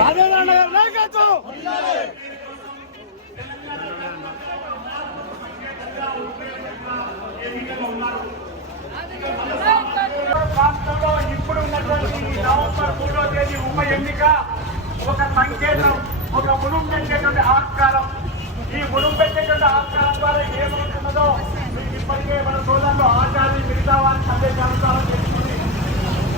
రాజేంద్ర రాష్ట్రంలో ఇప్పుడు ఉన్నటువంటి నవంబర్ మూడో తేదీ ఉప ఎన్నిక ఒక సంకేతం ఒక మునుం పెట్టేటువంటి ఆస్కారం ఈ మునుం పెట్టేటువంటి ఆస్కారం ద్వారా ఏమవుతున్నదో మీకు ఇప్పటికే మన సోదరులు ఆచార్య మిగతా వారి సందేశాలు తెలుస్తుంది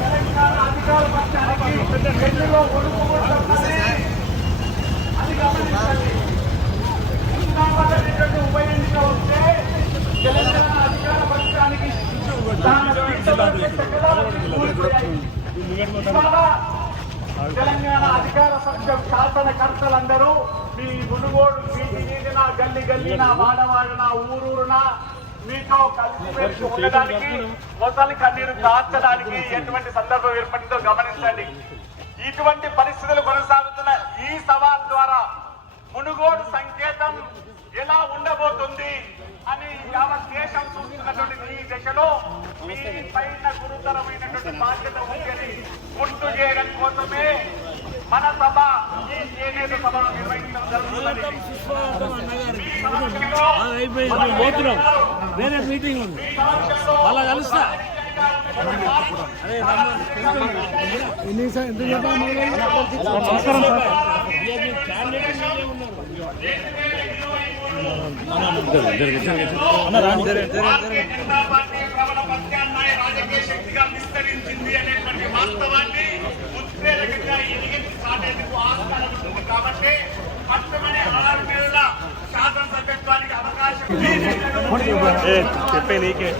తెలంగాణ అధికారులు తెలంగాణ అధికార పక్షానికి తెలంగాణ అధికార పక్షం శాసనకర్తలందరూ మీ మునుగోడు వీధి వీధిన గల్లి గల్లిన వాడవాడిన ఊరూరున మీతో కలిసి ఉండడానికి మొసలి కన్నీరు దాచడానికి ఎటువంటి సందర్భం ఏర్పడిందో గమనించండి ఇటువంటి పరిస్థితులు కొనసాగుతున్న ఈ సవాల్ ద్వారా మునుగోడు సంకేతం ఎలా ఉండబోతుంది అని యావత్ దేశం చూస్తున్నటువంటి ఈ దశలో మీ పైన గురుతరమైనటువంటి బాధ్యత ఉందని గుర్తు చేయడం కోసమే మన సభ ఈ చేనేత సభను నిర్వహించడం వేరే మీటింగ్ ఉంది. అలా కలుస్తా. నమస్కారం సార్ రాజకీయ శక్తిగా విస్తరించింది అనేటువంటి వాస్తవాన్ని ఎదిగించి ఆస్కారం ఉంటుంది కాబట్టి శాసనసభ్యత్వానికి అవకాశం చెప్పే నీకే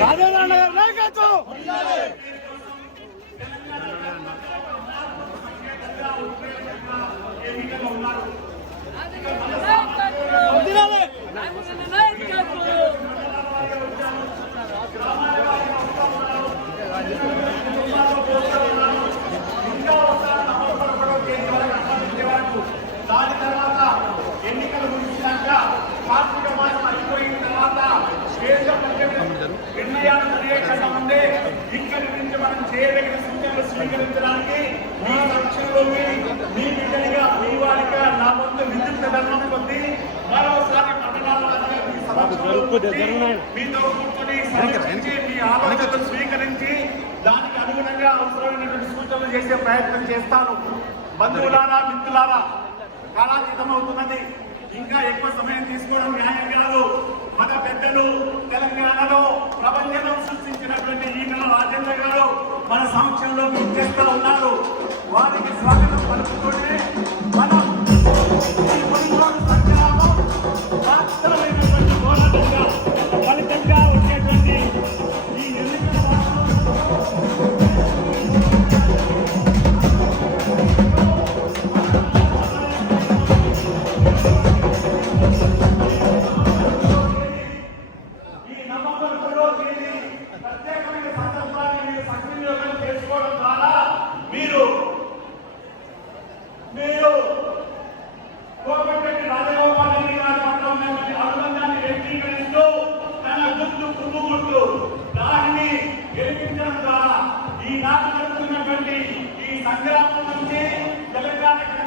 రాజేంద్ర గారు నాయకత్వం వదిలాలే. మనం చేయదగిన సూచనలు స్వీకరించడానికి మీ పక్షంలోకి మీ బిడ్డలుగా మీ వారిగా నా ముందు విద్యుత్ ధర్మం పొంది మరోసారి మీతో కూర్చొని సమీక్షించి మీ ఆలోచనలు స్వీకరించి దానికి అనుగుణంగా అవసరమైనటువంటి సూచనలు చేసే ప్రయత్నం చేస్తాను. బంధువులారా మిత్రులారా కాలాతీతం అవుతున్నది. ఇంకా ఎక్కువ సమయం తీసుకోవడం న్యాయం కాదు. మన పెద్దలు తెలంగాణలో ప్రపంచం సృష్టించినటువంటి ఈటల రాజేంద్ర గారు మన సమక్షంలో చేస్తూ ఉన్నారు. వారికి స్వాగతం పలుకుతూనే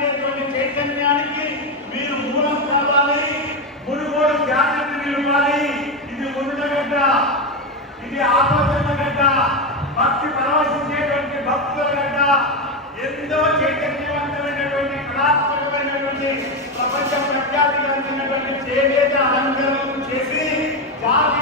అనేటువంటి చైతన్యానికి మీరు మూలం కావాలి మునుగోడు జాగ్రత్త నిలవాలి. ఇది ఉండగడ్డ ఇది ఆపదన్న గడ్డ భక్తి పరవశించేటువంటి భక్తుల గడ్డ. ఎంతో చైతన్యవంతమైనటువంటి కళాత్మకమైనటువంటి ప్రపంచ ప్రఖ్యాతిగాంచినటువంటి చేనేత అలంకరణలు చేసి జాతి